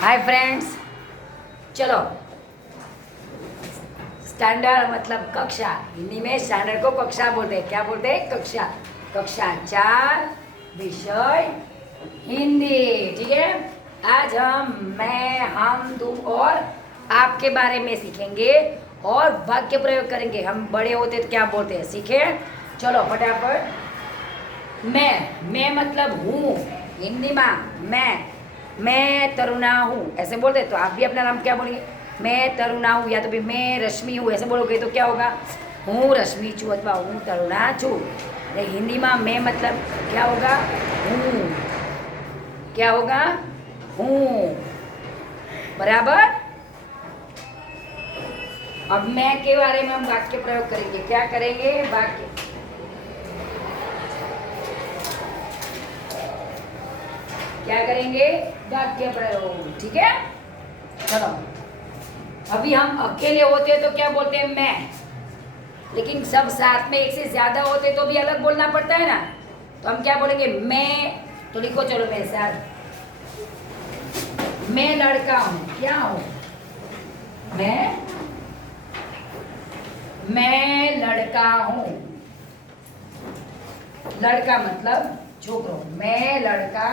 Hi friends, चलो standard मतलब कक्षा। हिंदी में स्टैंडर्ड को कक्षा बोलते हैं। क्या बोलते हैं? कक्षा। कक्षा 4 विषय हिंदी। ठीक है। आज हम तुम और आपके बारे में सीखेंगे और वाक्य प्रयोग करेंगे। हम बड़े होते तो क्या बोलते हैं, सीखे? चलो फटाफट। मैं मतलब हूँ। हिंदी में मैं तरुणा हूँ ऐसे बोलते। तो आप भी अपना नाम क्या बोलेंगे? मैं तरुणा हूँ, या तो भी मैं रश्मि हूँ ऐसे बोलोगे तो क्या होगा? हूँ रश्मि छू अथवा हूँ तरुणा छू। हिंदी में मैं मतलब क्या होगा? हूँ। क्या होगा? हूँ। बराबर। अब मैं के बारे में हम वाक्य प्रयोग करेंगे। क्या करेंगे? वाक्य। क्या करेंगे? वाक्य प्रयोग। ठीक है। चलो, अभी हम अकेले होते तो क्या बोलते हैं? मैं। लेकिन सब साथ में एक से ज्यादा होते तो भी अलग बोलना पड़ता है ना। तो हम क्या बोलेंगे? मैं। तो लिखो चलो मेरे साथ। मैं लड़का हूं। क्या हूं? मैं लड़का हूं। लड़का मतलब छोकरो। मैं लड़का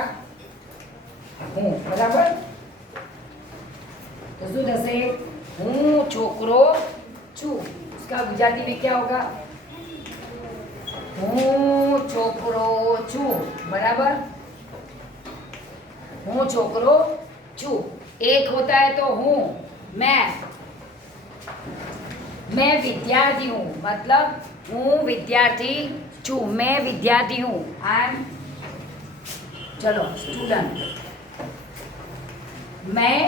हूं। बराबर। तो શું થશે? હું છોકરો છું। उसका गुजराती में क्या होगा? હું છોકરો છું। बराबर। હું છોકરો છું। एक होता है तो हूँ मैं विद्यार्थी हूँ मतलब हूँ विद्यार्थी छू। मैं विद्यार्थी हूँ। आई एम, चलो स्टूडेंट। मैं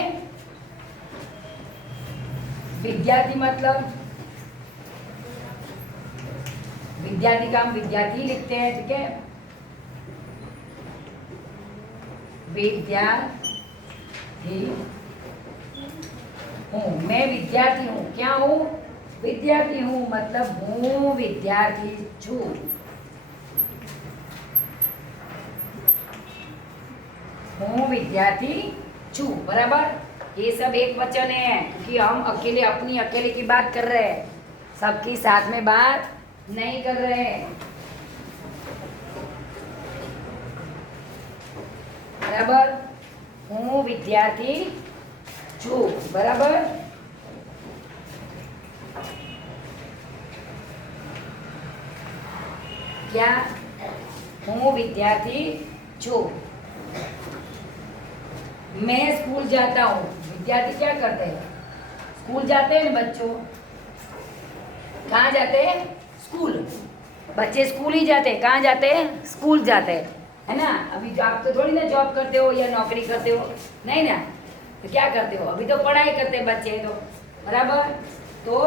विद्यार्थी मतलब विद्यार्थी का हम विद्यार्थी लिखते हैं। ठीक है। विद्यार्थी हूँ। मैं विद्यार्थी हूँ। क्या हूँ? विद्यार्थी हूँ मतलब हूँ विद्यार्थी छू। हूँ विद्यार्थी छू। बराबर। ये सब एक वचन है क्योंकि हम अकेले की बात कर रहे हैं। सबकी साथ में बात नहीं कर रहे हैं। बराबर। हूँ विद्यार्थी छू। बराबर। क्या? हूँ विद्यार्थी छू। मैं स्कूल जाता हूँ। विद्यार्थी क्या करते हैं? स्कूल जाते हैं ना बच्चों। कहाँ जाते हैं? स्कूल। बच्चे स्कूल ही जाते हैं। कहाँ जाते हैं? स्कूल जाते हैं, है ना। अभी आप तो थोड़ी ना जॉब करते हो या नौकरी करते हो, नहीं ना। तो क्या करते हो? अभी तो पढ़ाई करते हैं बच्चे तो। बराबर। तो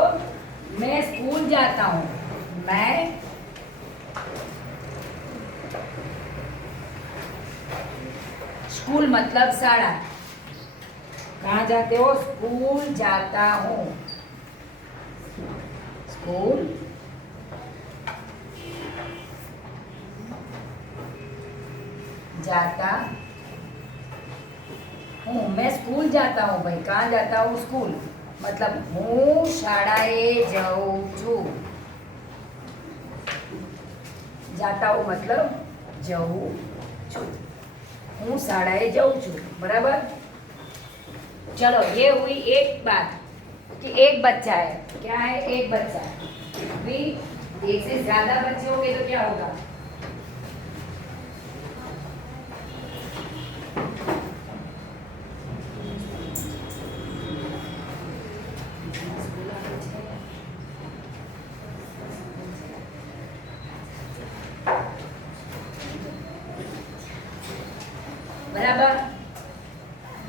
मैं स्कूल जाता हूँ। मैं स्कूल मतलब शाला। कहाँ जाते हो? स्कूल जाता हूँ। स्कूल जाता हूँ। मैं स्कूल जाता हूँ भाई। कहाँ जाता हूँ? स्कूल मतलब हूँ शाळाए जाऊँ छू। जाता हूँ मतलब जाऊँ छू। हूँ शाळाए जाऊँ छू। बराबर। चलो, ये हुई एक बात कि एक बच्चा है। क्या है? एक बच्चा है। अभी एक से ज्यादा बच्चे होंगे तो क्या होगा? बराबर।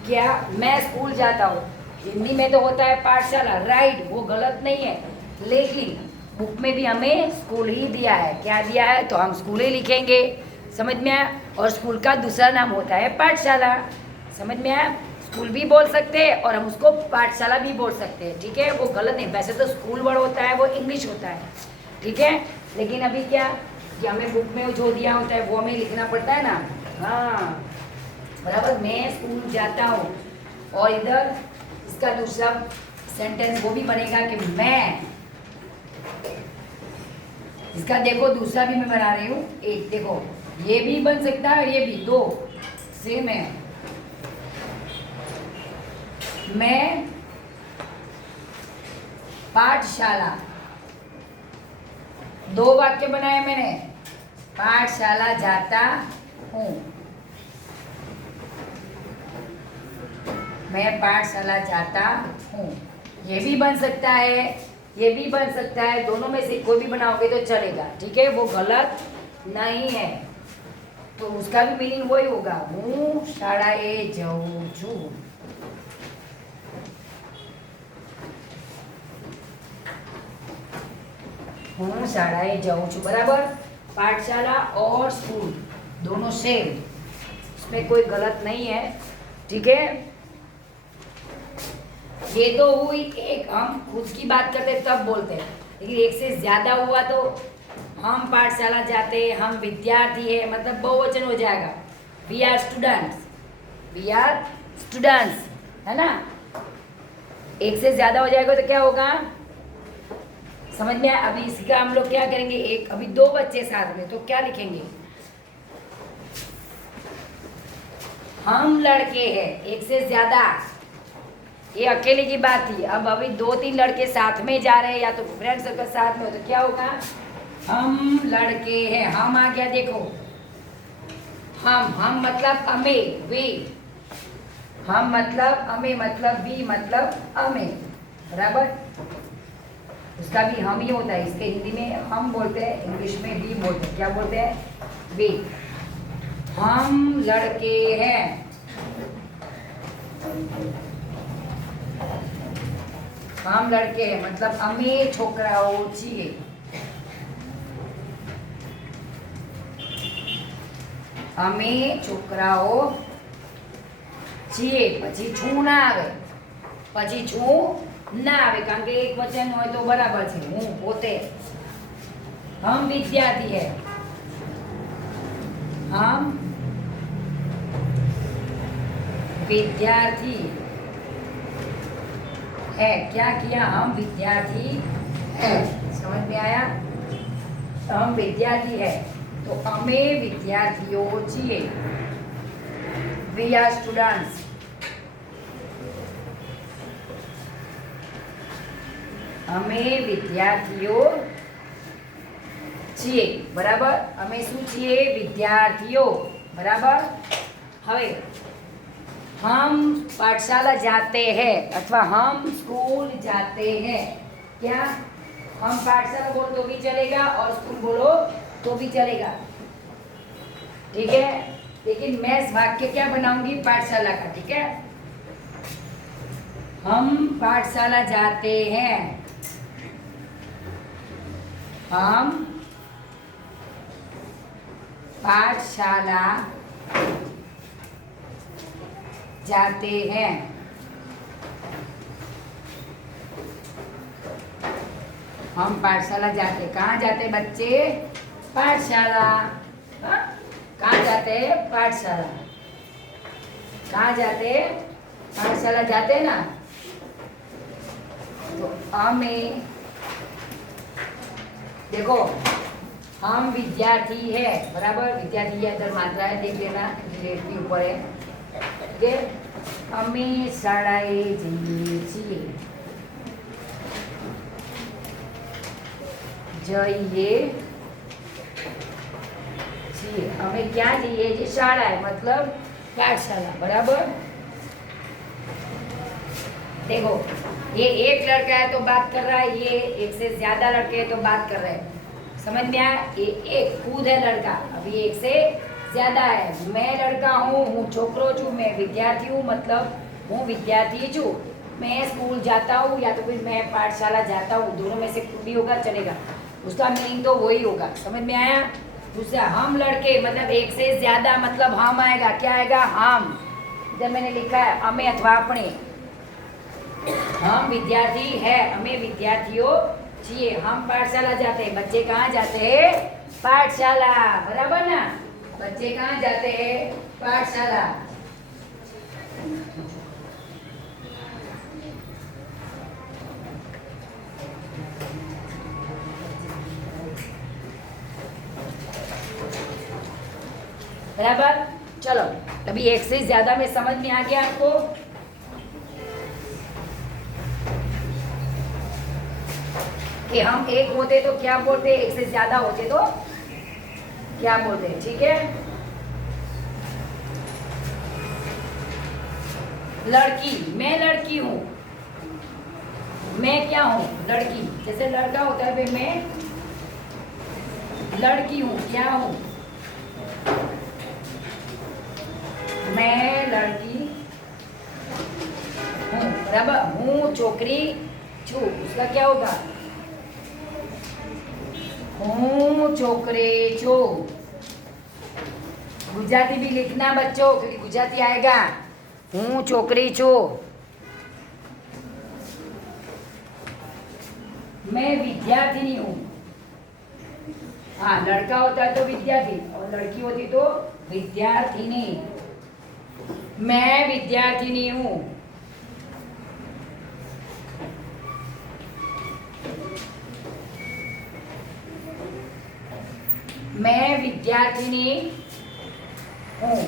क्या? मैं स्कूल जाता हूँ। हिंदी में तो होता है पाठशाला, राइट, वो गलत नहीं है। लेकिन बुक में भी हमें स्कूल ही दिया है। क्या दिया है? तो हम स्कूल ही लिखेंगे। समझ में आया? और स्कूल का दूसरा नाम होता है पाठशाला। समझ में आया? स्कूल भी बोल सकते हैं और हम उसको पाठशाला भी बोल सकते हैं। ठीक है, वो गलत नहीं। वैसे तो स्कूल वर्ड होता है वो इंग्लिश होता है। ठीक है। लेकिन अभी क्या कि हमें बुक में जो दिया होता है वो हमें लिखना पड़ता है ना। हाँ, बराबर। मैं स्कूल जाता हूँ। और इधर इसका दूसरा सेंटेंस वो भी बनेगा कि मैं, इसका देखो दूसरा भी मैं बना रही हूँ, एक देखो ये भी बन सकता है और ये भी, दो सेम है। मैं पाठशाला, दो वाक्य बनाए मैंने, पाठशाला जाता हूँ, मैं पाठशाला जाता हूँ, ये भी बन सकता है, ये भी बन सकता है, दोनों में से कोई भी बनाओगे तो चलेगा, ठीक है, वो गलत नहीं है। तो उसका भी मीनिंग वही होगा, हूँ शाळाए जाऊँ छूं। हूँ शाळाए जाऊँ छूं, बराबर। पाठशाला और स्कूल दोनों सेम, इसमें कोई गलत नहीं है, ठीक है। ये तो हुई एक, हम खुद की बात करते तब बोलते हैं, लेकिन एक से ज्यादा हुआ तो हम पाठशाला जाते, हम विद्यार्थी है, मतलब बहुवचन हो जाएगा, we are students, we are students, है ना। एक से ज्यादा हो जाएगा तो क्या होगा, समझ में आया। अभी इसका हम लोग क्या करेंगे, एक अभी दो बच्चे साथ में, तो क्या लिखेंगे, हम लड़के हैं, एक से ज्यादा, ये अकेले की बात थी। अब अभी दो तीन लड़के साथ में जा रहे हैं या तो फ्रेंड सर्कल साथ में हो तो क्या होगा, हम लड़के हैं, हम आ गया देखो, हम मतलब अमे, वे, हम मतलब अमे, मतलब वी मतलब अमे, बराबर। उसका भी हम ही होता है, इसके हिंदी में हम बोलते हैं, इंग्लिश में वी बोलते हैं, क्या बोलते हैं, वे। हम लड़के हैं, हम लड़के हैं मतलब अमे छोकराओ છીએ, અમે છોકરાઓ છીએ। પછી છું ના આવે, પછી છું ના આવે, કારણ કે એક વચન હોય તો બરાબર છે, હું પોતે। हम विद्यार्थी है, हम विद्यार्थी है, क्या किया, हम विद्यार्थी है, समझ में आया। हम विद्यार्थी है तो अमे विद्यार्थियों છીએ, वी आर स्टूडेंट्स। अमे विद्यार्थियों છીએ, बराबर। अमे શું છીએ, विद्यार्थियों, बराबर। હવે हम पाठशाला जाते हैं अथवा हम स्कूल जाते हैं, क्या हम पाठशाला बोलो तो भी चलेगा और स्कूल बोलो तो भी चलेगा, ठीक है। लेकिन मैं वाक्य क्या बनाऊंगी, पाठशाला का, ठीक है। हम पाठशाला जाते हैं, हम पाठशाला जाते हैं, हम पाठशाला जाते, कहाँ जाते बच्चे, पाठशाला। हाँ? कहाँ जाते, पाठशाला, कहाँ जाते, पाठशाला जाते ना। तो हमें देखो, हम विद्यार्थी है, बराबर। विद्यार्थी है, इधर मात्रा है, देख लेना, रिलेटिव ऊपर है, ठीक है। અમે શાળાએ જઈએ છીએ, જઈએ છીએ, અમે ક્યાં જઈએ છીએ, શાળાએ मतलब पाठशाला, बराबर। देखो ये एक लड़का है तो बात कर रहा है, ये एक से ज्यादा लड़के हैं तो बात कर रहे हैं, समझ में आया। ये एक खुद है लड़का, अभी एक से ज्यादा है। मैं लड़का हूँ, હું છોકરો છું, मैं विद्यार्थी हूँ मतलब હું विद्यार्थी છું, मैं स्कूल जाता हूँ या तो फिर मैं पाठशाला जाता हूँ, दोनों में से कुछ भी होगा चलेगा, उसका मीनिंग तो वही होगा, समझ में आया। दूसरा हम लड़के मतलब एक से ज्यादा मतलब हम आएगा, क्या आएगा, हम। इधर मैंने लिखा है अमे अथवा अपने। हम विद्यार्थी है, हमें विद्यार्थियों છીએ, हम पाठशाला जाते हैं, बच्चे कहाँ जाते हैं, पाठशाला, बराबर ना। बच्चे कहाँ जाते हैं, पाठशाला। बराबर। चलो अभी एक से ज्यादा में समझ में आ गया आपको? कि हम एक होते तो क्या बोलते, एक से ज्यादा होते तो क्या बोलते, ठीक है। लड़की, मैं लड़की हूं, मैं क्या हूं, लड़की। जैसे लड़का होता है भाई, मैं लड़की हूं, क्या हूं, मैं लड़की हूं, बराबर। हूं छोकरी छू, उसका क्या होगा, हूं छोकरे छू। गुजराती भी लिखना बच्चों, क्योंकि गुजराती आएगा। हूं छोकरी छू, मैं विद्यार्थिनी हूं। हाँ, लड़का होता है तो विद्यार्थी, और लड़की होती तो विद्यार्थिनी। मैं विद्यार्थिनी हूं, मैं विद्यार्थिनी हूं,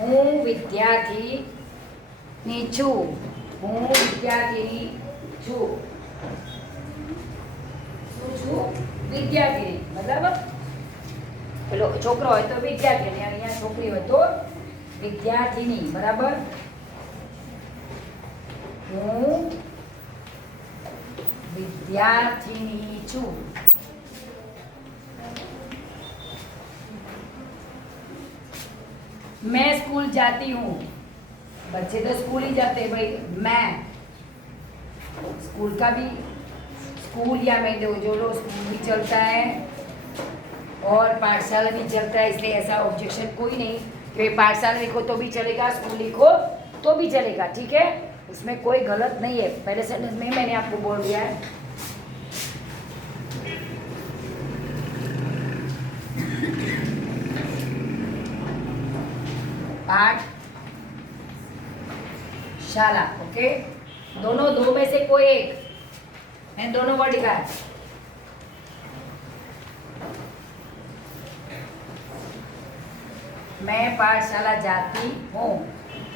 हूँ विद्यार्थिनी छू, हूँ विद्यार्थिनी छू, શું છું વિદ્યાર્થીની, મતલબ પેલો છોકરો હોય તો વિદ્યાર્થીની, અહીંયા છોકરી હોય તો વિદ્યાર્થીની, બરાબર। હું વિદ્યાર્થીની છું, मैं स्कूल जाती हूँ। बच्चे तो स्कूल ही जाते हैं भाई। मैं स्कूल का भी, स्कूल या मैं जो लोग स्कूल भी चलता है और पाठशाला भी चलता है, इसलिए ऐसा ऑब्जेक्शन कोई नहीं कि पाठशाला लिखो तो भी चलेगा, स्कूल लिखो तो भी चलेगा, ठीक है। उसमें कोई गलत नहीं है। पहले सेंटेंस में मैंने आपको बोल दिया है। पाठशाला, ओके। दोनों दो में से कोई एक, एंड दोनों वर्ड लिखा है। मैं पाठशाला जाती हूँ,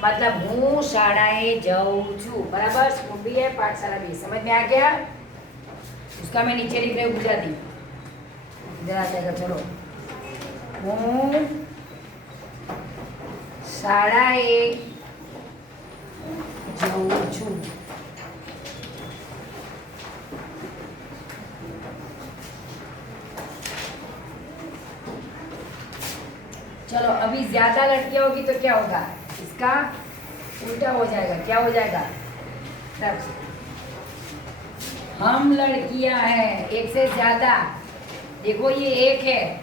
मतलब हूँ शालाए जाऊँ छू, बराबर। स्कूल भी है, पाठशाला भी है। समझ में आ गया? उसका मैं नीचे लिख रही हूँ गुजराती, इधर आ जाएगा। चलो, हूँ शालाए जाऊँ छू, चलो अभी ज्यादा लड़कियां होगी तो क्या होगा, इसका उल्टा हो जाएगा। क्या हो जाएगा? हम लड़कियां हैं, एक से ज्यादा। देखो ये एक है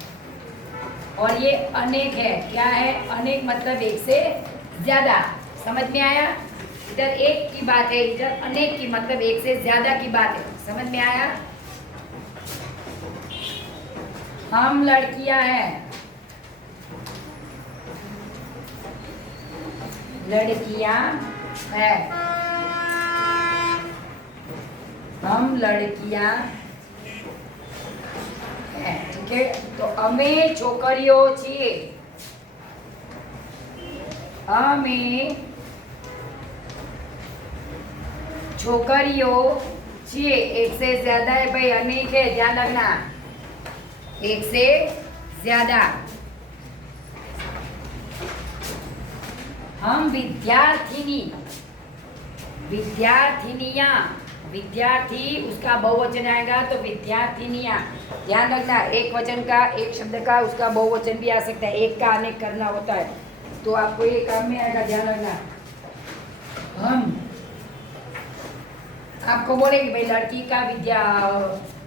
और ये अनेक है। क्या है? अनेक मतलब एक से ज्यादा। समझ में आया? इधर एक की बात है, इधर अनेक की मतलब एक से ज्यादा की बात है। समझ में आया? हम लड़कियां हैं, लड़कियां हैं, हम लड़कियां हैं, ठीक है। तो अमे छोकरीओ छीए, अमे छोकरीओ छीए। एक से ज्यादा है भाई, अनेक है, ध्यान रखना। एक से ज्यादा। हम विद्यार्थिनी, विद्यार्थिनियाँ, विद्यार्थी उसका बहुवचन आएगा तो विद्यार्थिनियाँ। ध्यान रखना, एक वचन का, एक शब्द का उसका बहुवचन भी आ सकता है। एक का अनेक करना होता है तो आपको ये काम में आएगा, ध्यान रखना। हम आपको बोले कि भाई लड़की का विद्या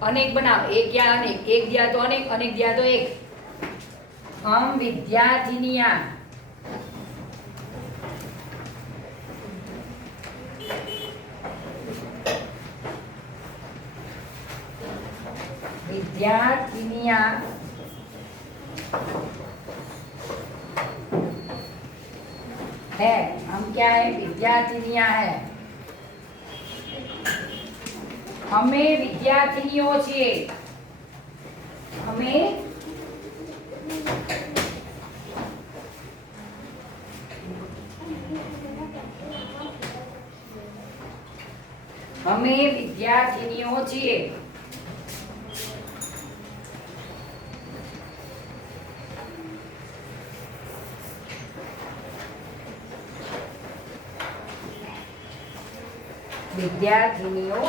अनेक बनाओ, एक या अनेक, एक दिया तो अनेक, अनेक दिया तो एक। हम विद्यार्थिनियाँ, विद्यार्थिनियाँ है। हम क्या है? विद्यार्थिनियाँ है। हमें विद्यार्थिनियों छे, અમે વિદ્યાર્થીનીઓ છીએ. विद्यार्थिनियों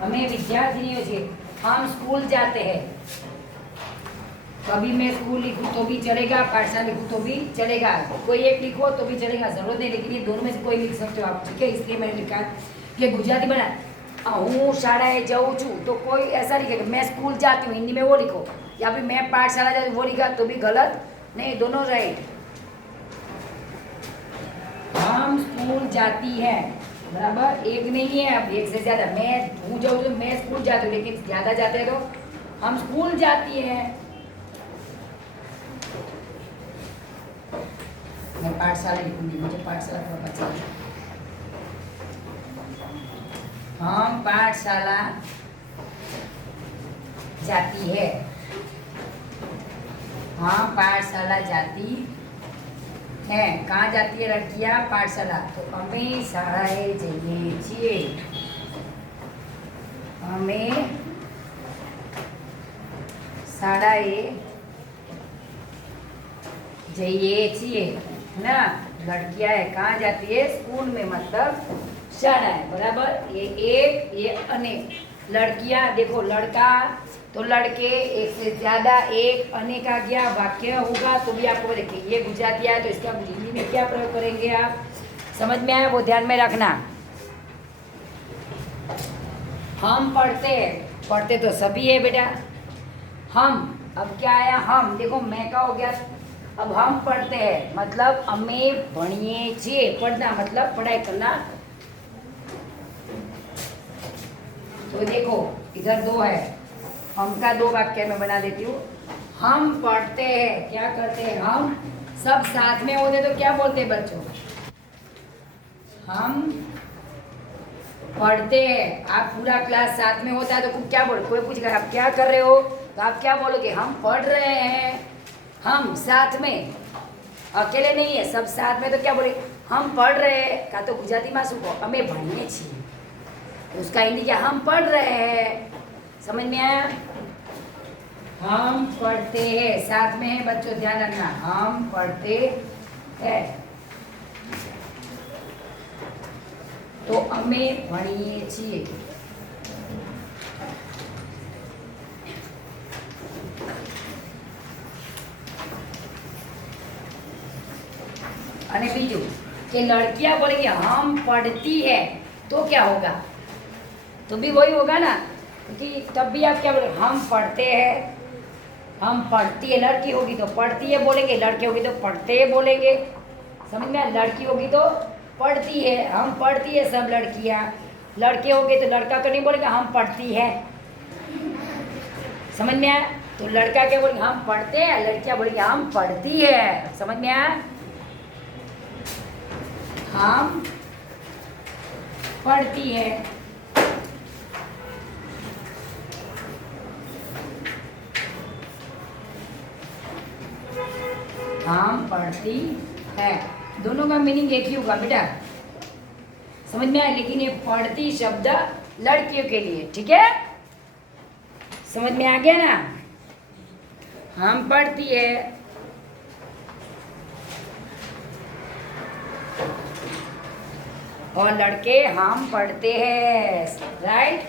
हमें विद्यार्थिनियों से हम स्कूल जाते हैं. कभी मैं स्कूल लिखूं तो भी चलेगा, पाठशाला लिखूं तो भी चलेगा, कोई एक लिखो तो भी चलेगा, जरूरत नहीं, लेकिन ये दोनों में से कोई लिख सकते हो आप. ठीक है, इसलिए मैंने लिखा कि गुजराती बना हूँ शाळाए जाऊँ छूँ तो कोई ऐसा लिखे कि मैं स्कूल जाती हूँ, हिंदी में वो लिखो, या फिर मैं पाठशाला जाती हूँ वो लिखा तो भी गलत नहीं, दोनों राइट. हम स्कूल जाती है, बराबर, एक नहीं है, अब एक से ज्यादा. मैं हूँ जाऊँ तो मैं स्कूल जाती हूँ, लेकिन ज्यादा जाते हैं तो हम स्कूल जाती है. मैं पाठशाला लिखूंगी, मुझे पाठशाला का पता है. हम पाठशाला जाती है. हाँ, पाठशाला जाती है. कहाँ जाती है लड़कियाँ? पाठशाला. तो અમે શાળાએ જઈએ છીએ. અમે શાળાએ જઈએ છીએ ना. लड़कियाँ है कहाँ जाती है? स्कूल में, मतलब शाला है, बराबर. ये एक, ये अनेक. लड़कियाँ देखो, लड़का तो लड़के, एक से ज्यादा, एक, अनेक आ गया, वाक्य होगा तो भी आपको देखिए ये गुजराती आया तो इसका हिंदी में क्या प्रयोग करेंगे आप? समझ में आया? वो ध्यान में रखना. हम पढ़ते हैं, पढ़ते तो सभी है बेटा. हम, अब क्या आया? हम. देखो मैं का हो गया. अब हम पढ़ते हैं मतलब अमे भणिए छे. पढ़ना मतलब पढ़ाई करना. तो देखो इधर दो है, हम का दो वाक्य में बना देती हूँ. हम पढ़ते हैं, क्या करते हैं? हम सब साथ में होते तो क्या बोलते हैं बच्चों? हम पढ़ते हैं. आप पूरा क्लास साथ में होता है तो क्या बोलो? कोई पूछेगा आप क्या कर रहे हो तो आप क्या बोलोगे? हम पढ़ रहे हैं. हम साथ में, अकेले नहीं है, सब साथ में तो क्या बोले? हम पढ़ रहे हैं. का तो गुजराती में શું કહો? અમે ભણીએ છીએ. उसका हिंदी क्या? हम पढ़ रहे हैं. समझ में आया? हम पढ़ते हैं, साथ में है बच्चों, ध्यान रखना. हम पढ़ते हैं तो અમે ભણીએ છીએ. अने बीजू कि लड़कियां बोलेंगी हम पढ़ती है तो क्या होगा? तो भी वही होगा ना, क्योंकि तब भी आप क्या बोले? हम पढ़ते हैं. हम पढ़ती है, लड़की होगी तो पढ़ती है बोलेंगे, लड़के होगी तो पढ़ते हैं बोलेंगे. समझ में? लड़की होगी तो पढ़ती है. हम पढ़ती है सब लड़कियां. लड़के होंगे तो लड़का तो नहीं बोलेगा हम पढ़ती है. समझ में आया? तो लड़का क्या बोलेंगे? हम पढ़ते हैं. लड़कियां बोलेंगे हम पढ़ती है. समझ में आया? हम पढ़ती है. हम पढ़ती है. दोनों का मीनिंग एक ही होगा बेटा. समझ में आया? लेकिन ये पढ़ती शब्द लड़कियों के लिए. ठीक है, समझ में आ गया ना? हम पढ़ती है. और लड़के हम पढ़ते हैं. राइट?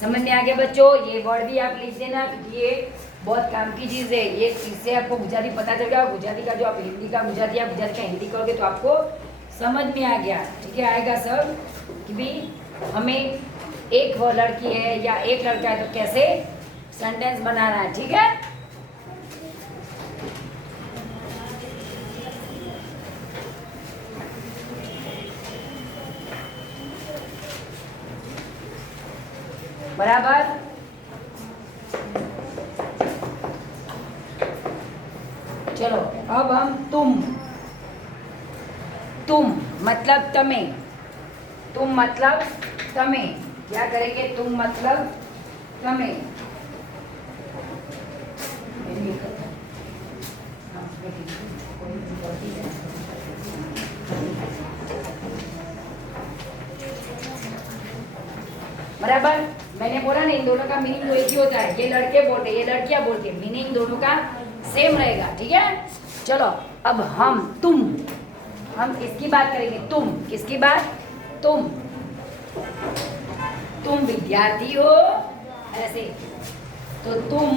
समझ में आ गया बच्चों? ये वर्ड भी आप लिख देना क्योंकि ये बहुत काम की चीज़ है. ये इससे आपको गुजराती पता चल गया. गुजराती का जो आप हिंदी का गुजराती, आप गुजराती का हिंदी करोगे तो आपको समझ में आ गया. ठीक है, आएगा सब कि भी हमें एक वो लड़की है या एक लड़का है तो कैसे सेंटेंस बनाना है. ठीक है, बराबर. चलो अब हम तुम मतलब तमे, तुम मतलब तमे, क्या करेंगे? तुम मतलब तमे। बराबर, मैंने बोला ना इन दोनों का मीनिंग तो एक ही होता है। ये लड़के बोलते, ये लड़कियां बोलती, मीनिंग दोनों का सेम रहेगा। ठीक है, चलो अब हम इसकी बात करेंगे। तुम किसकी बात? तुम विद्यार्थी हो, ऐसे। तो तुम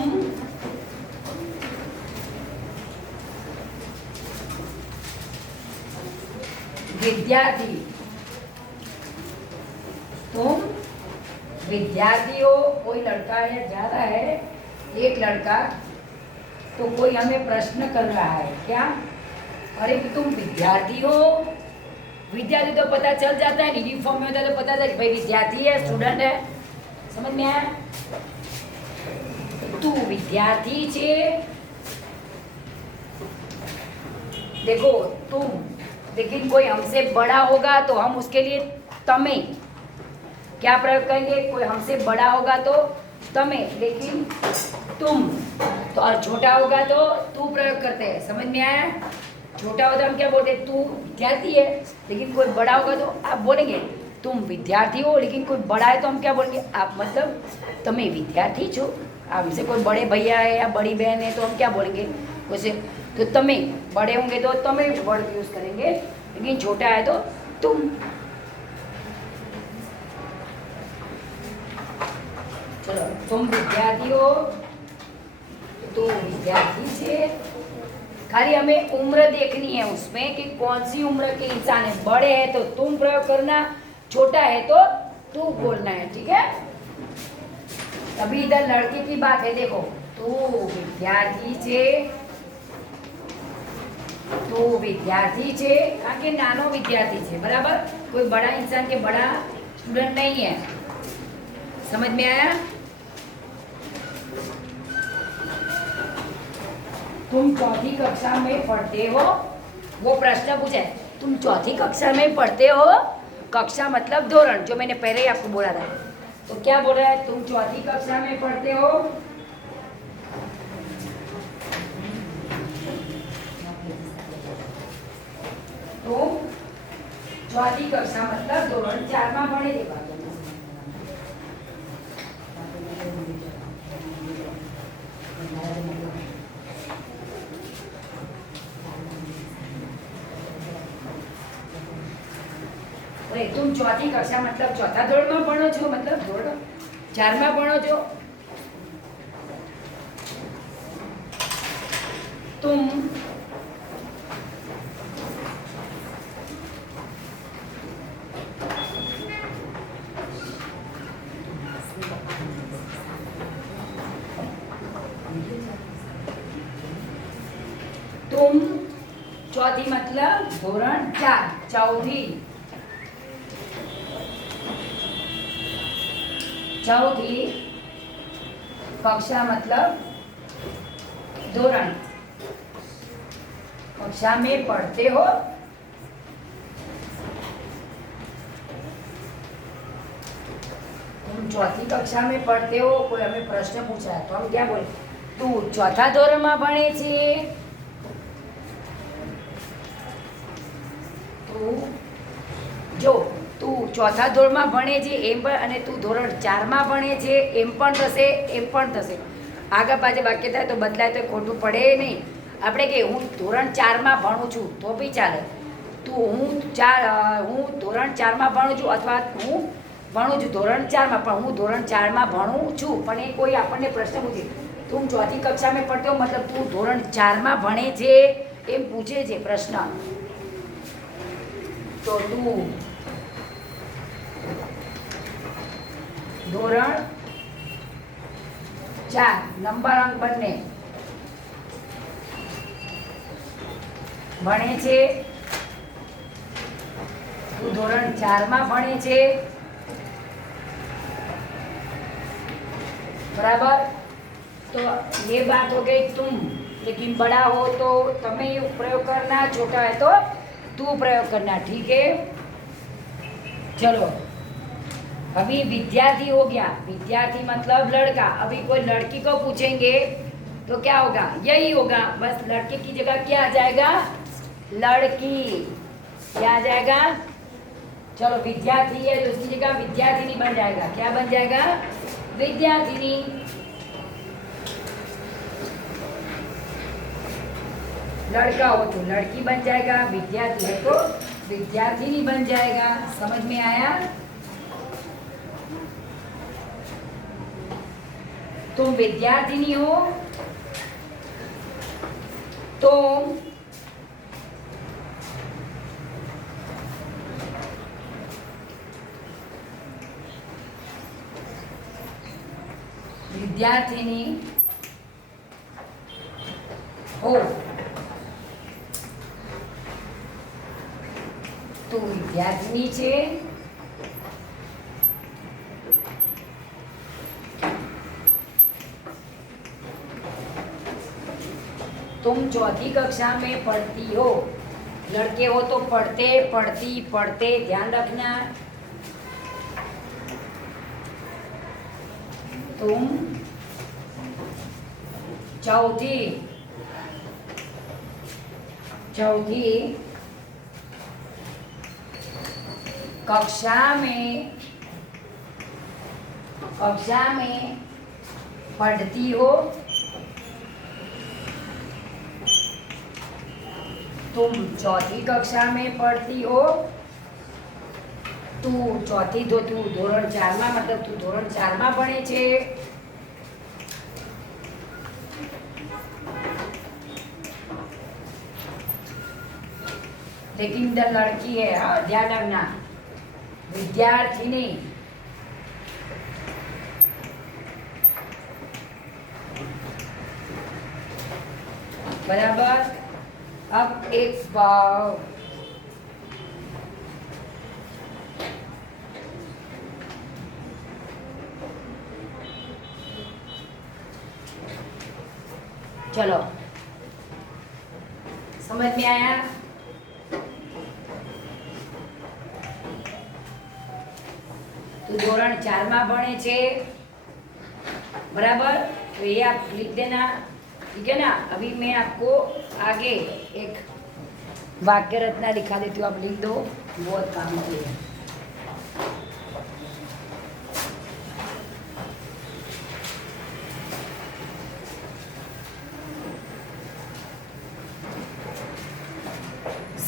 विद्यार्थी, तुम विद्यार्थी हो। कोई लड़का है जा रहा है, एक लड़का, तो कोई हमें प्रश्न कर रहा है, क्या? अरे तुम विद्यार्थी हो। विद्यार्थी तो पता चल जाता है, यूनिफॉर्म में होता है तो पता चल भाई विद्यार्थी है, स्टूडेंट है। समझ में आया? तू विद्यार्थी छे। देखो तुम, लेकिन कोई हमसे बड़ा होगा तो हम उसके लिए तमे क्या प्रयोग करेंगे? कोई हमसे बड़ा होगा तो तमे, लेकिन तुम तो, और छोटा होगा तो तू प्रयोग करते हैं। समझ में आया? छोटा होता हम क्या बोलते हैं? तू विद्यार्थी है। लेकिन कोई बड़ा होगा तो आप बोलेंगे तुम विद्यार्थी हो, लेकिन कोई बड़ा है तो हम क्या बोलेंगे? आप मतलब तमे विद्यार्थी छो। आप हमसे कोई बड़े भैया है या बड़ी बहन है तो हम क्या बोलेंगे? वैसे तो तमे, बड़े होंगे तो तमे वर्ड यूज़ करेंगे, लेकिन छोटा है तो तुम। चलो, तुम विद्यार्थी हो, तू विद्यार्थी छे। खाली हमें उम्र देखनी है उसमें कि कौन सी उम्र के इंसान है। बड़े हैं तो तुम प्रयोग करना, छोटा है तो तू बोलना है। ठीक है, अभी इधर लड़के की बात है। देखो, तू विद्यार्थी छे, तू विद्यार्थी छे, आगे नानो विद्यार्थी छे, बराबर। कोई बड़ा इंसान के बड़ा स्टूडेंट नहीं है। समझ में आया? तुम चौथी कक्षा में पढ़ते हो। वो प्रश्न पूछा है, तुम चौथी कक्षा में पढ़ते हो। कक्षा मतलब धोरण, जो मैंने पहले ही आपको बोला था। तो क्या बोल रहा है? तुम चौथी कक्षा में पढ़ते हो। तुम चौथी कक्षा मतलब धोरण 4 में भणे देगा। तुम चौथी कक्षा मतलब चौथा धोरण में भणो छो, मतलब धोरण 4 में भणो छो। तुम चौथी मतलब धोरण 4, चौथी कक्षा मतलब धोरण, कक्षा में पढ़ते हो। तुम चौथी कक्षा में पढ़ते हो। कोई हमें प्रश्न पूछा है तो हम क्या बोले? तू चौथा धोरण में भणे छे। जो તું ચોથા ધોરણમાં ભણે છે એમ પણ, અને તું ધોરણ 4માં ભણે છે એમ પણ થશે, એમ પણ થશે. આગળ પાછળ વાક્ય થાય તો બદલાય તો ખોટું પડે નહીં. આપણે કે હું ધોરણ 4માં ભણું છું તો બી ચાલે. હું ધોરણ 4માં ભણું છું, અથવા હું ભણું છું ધોરણ 4માં, પણ હું ધોરણ 4માં ભણું છું. પણ એ કોઈ આપણને પ્રશ્ન પૂછે, તું ચોથી કક્ષામાં પડતો મતલબ તું ધોરણ 4માં ભણે છે એમ પૂછે છે પ્રશ્ન. તો તું ધોરણ 4 નંબર અંક બંને ભણે છે. તું ધોરણ 4માં ભણે છે, बराबर. तो ये बात हो गई तुम. लेकिन बड़ा हो तो तुम्हें प्रयोग करना, छोटा है तो तू प्रयोग करना, ठीक है। चलो अभी विद्यार्थी हो गया, विद्यार्थी मतलब लड़का। अभी कोई लड़की को पूछेंगे तो क्या होगा, यही होगा, बस लड़के की जगह क्या आ जाएगा, लड़की। क्या आ जाएगा, चलो विद्यार्थी है तो उसकी जगह विद्यार्थिनी बन जाएगा। क्या बन जाएगा, विद्यार्थिनी। लड़का हो तो लड़की बन जाएगा, विद्यार्थी है तो विद्यार्थिनी बन जाएगा। समझ में आया। तुम विद्यार्थिनी हो तो विद्यार्थिनी हो तो विद्यार्थिनी छे। तुम चौथी कक्षा में पढ़ती हो, लड़के हो तो पढ़ते पढ़ती पढ़ते, ध्यान रखना। तुम चौथी कक्षा में पढ़ती हो। तुम चौथी कक्षा में पढ़ती हो। तू चौथी तो तू ધોરણ 4 માં, मतलब तू ધોરણ 4 માં ભણે છે। लेकिन द लड़की है, हाँ ध्यान रखना, विद्यार्थिनी। बराबर। अब एक बार चलो समझ में आया। तो ધોરણ 4 માં ભણે છે, बराबर। तो ये आप लिख देना, ठीक है ना। अभी मैं आपको आगे एक वाक्य रचना दिखा देती हूँ, आप लिख दो, बहुत काम की है।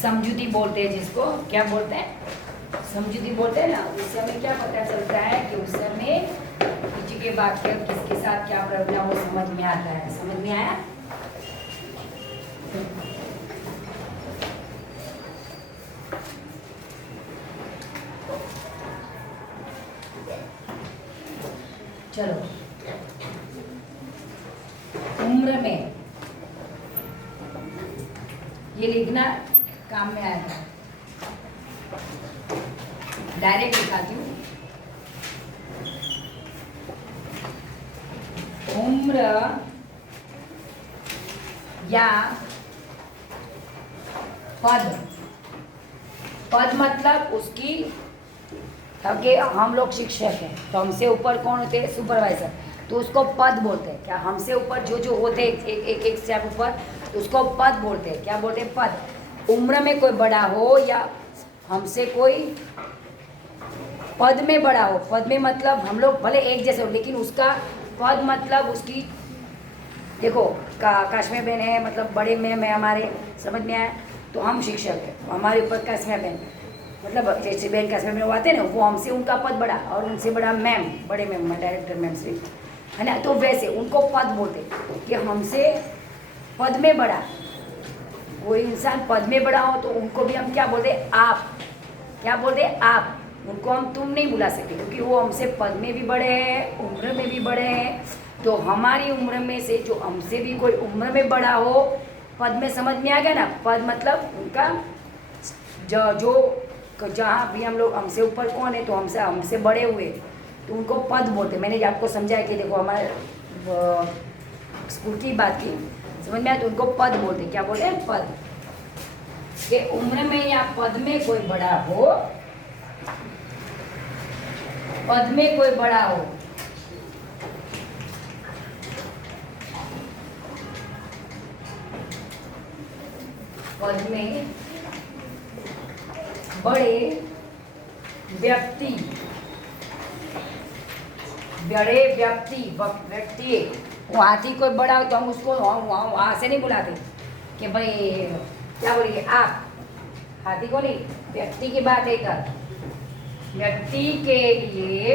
समझूती बोलते हैं जिसको, क्या बोलते हैं, समझूती बोलते हैं ना। उस समय क्या पता चलता है कि उस समय पीछे के वाक्य किसके साथ क्या प्रयोग है वो समझ में आता है। समझ में आया। चलो उम्र में ये लिखना काम में आएगा, डायरेक्ट लिखाती हूँ। उम्र या पद, पद मतलब उसकी, क्योंकि हम लोग शिक्षक हैं तो हमसे ऊपर कौन होते हैं, सुपरवाइजर, तो उसको पद बोलते हैं। क्या हमसे ऊपर जो जो होते हैं एक स्टेप ऊपर, तो उसको पद बोलते हैं। क्या बोलते हैं, पद। उम्र में कोई बड़ा हो या हमसे कोई पद में बड़ा हो, पद में मतलब हम लोग भले एक जैसे हो लेकिन उसका पद मतलब उसकी, देखो काश्मीर बहन है, मतलब बड़े में हमारे, समझ में आया। तो हम शिक्षक हैं, हमारे ऊपर काश्मीर बहन, मतलब जैसे बहन काश्मीर में वो आते हैं ना, वो हमसे उनका पद बड़ा, और उनसे बड़ा मैम, बड़े मैम, डायरेक्टर मैम से, है ना। तो वैसे उनको पद बोलते कि हमसे पद में बड़ा, कोई इंसान पद में बड़ा हो तो उनको भी हम क्या बोलते, आप। क्या बोलते, आप। उनको हम तुम नहीं बुला सकते क्योंकि वो हमसे पद में भी बड़े हैं, उम्र में भी बड़े हैं। तो हमारी उम्र में से जो हमसे भी कोई उम्र में बड़ा हो, पद में समझ में आ गया ना। पद मतलब उनका जो जहाँ भी हम लोग, हमसे ऊपर कौन है तो हमसे बड़े हुए, तो उनको पद बोलते। मैंने आपको समझाया कि देखो हमारे स्कूल की बात की, समझ में आया? तो उनको पद बोलते हैं। क्या बोलते हैं? पद। कि उम्र में या पद में कोई बड़ा हो, पद में कोई बड़ा हो, पद में बड़े व्यक्ति, व्यक्ति वहाँ थी कोई बड़ा हो तो हम उसको वहाँ से नहीं बुलाते कि भाई क्या बोलिए आप, हाथी को नहीं, व्यक्ति की बात है इधर। व्यक्ति के लिए,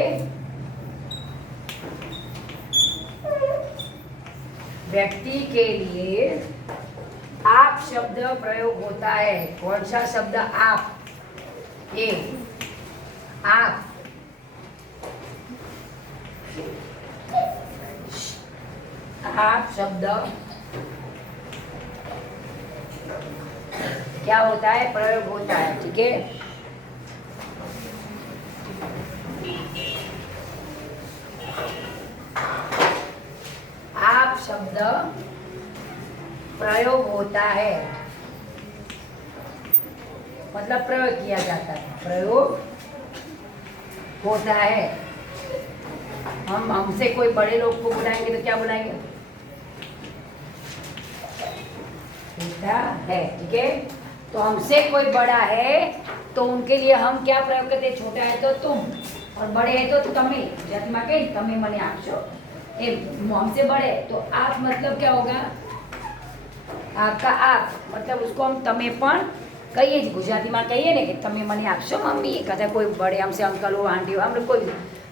व्यक्ति के लिए आप शब्द प्रयोग होता है। कौन सा शब्द? आप। ये आप, आप शब्द क्या होता है? प्रयोग होता है। ठीक है, आप शब्द प्रयोग होता है, मतलब प्रयोग किया जाता है, प्रयोग होता है। हम हमसे कोई बड़े लोग को बुलाएंगे तो क्या बुलाएंगे? होता है। ठीक है, तो हमसे कोई बड़ा है तो उनके लिए हम क्या प्रयोग करते हैं? छोटा है तो तुम, और बड़े है तो તમે। ગુજરાતીમાં કઈ તમે મને આપશો, એ हमसे बड़े तो आप मतलब क्या होगा? आपका आप मतलब उसको हम તમે પણ કહીએ છીએ। ગુજરાતીમાં કહીએ ને કે તમે મને આપશો મમ્મી, કદાચ कोई बड़े हमसे अंकल हो, आंटी हो, हम कोई,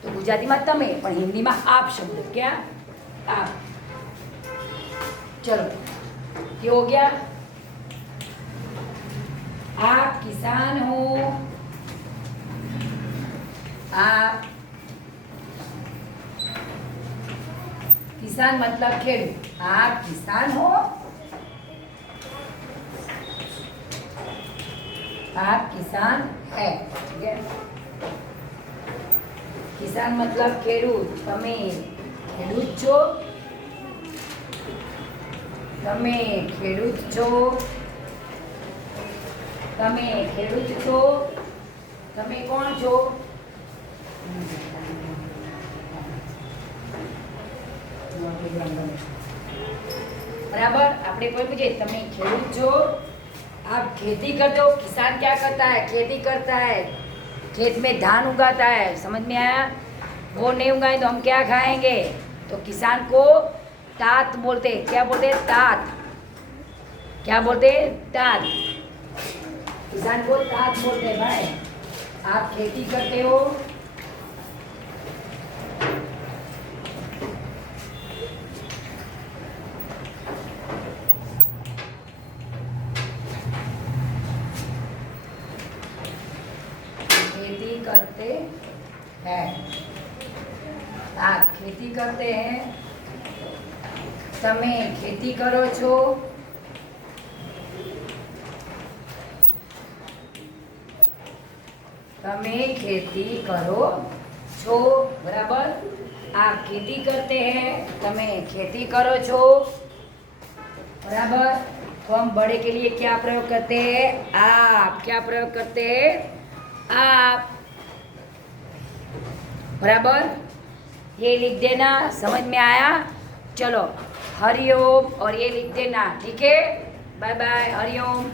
तो ગુજરાતીમાં તમે, પણ हिंदीમાં आप शब्द। क्या? आप। चलो, ये हो गया। आप किसान हो, आप किसान मतलब खेडूत। आप किसान हो, आप किसान है। ठीक है, किसान मतलब खेडूत। તમે ખેડૂત છો, તમે ખેડૂત છો, તમે ખેડૂત છો, તમે કોણ છો? बराबर। आपने कोई पूछे તમે ખેડૂત છો, आप खेती करते हो। किसान क्या करता है? खेती करता है, खेत में धान उगाता है। समझ में आया? वो नहीं उगाए तो हम क्या खाएंगे? तो किसान को तात बोलते। क्या बोलते? तात। क्या बोलते? तात। किसान को तात बोलते हैं। भाई आप खेती करते हो, खेती करते हैं, आप खेती करते हैं, તમે खेती करो છો, તમે खेती करो છો। बराबर। आप खेती करते हैं, તમે खेती करो છો। बराबर। तो हम बड़े के लिए क्या प्रयोग करते हैं? आप। क्या प्रयोग करते हैं? आप। बराबर। ये लिख देना। समझ में आया? चलो, हरिओम, और ये लिख देना। ठीक है, बाय बाय, हरिओम।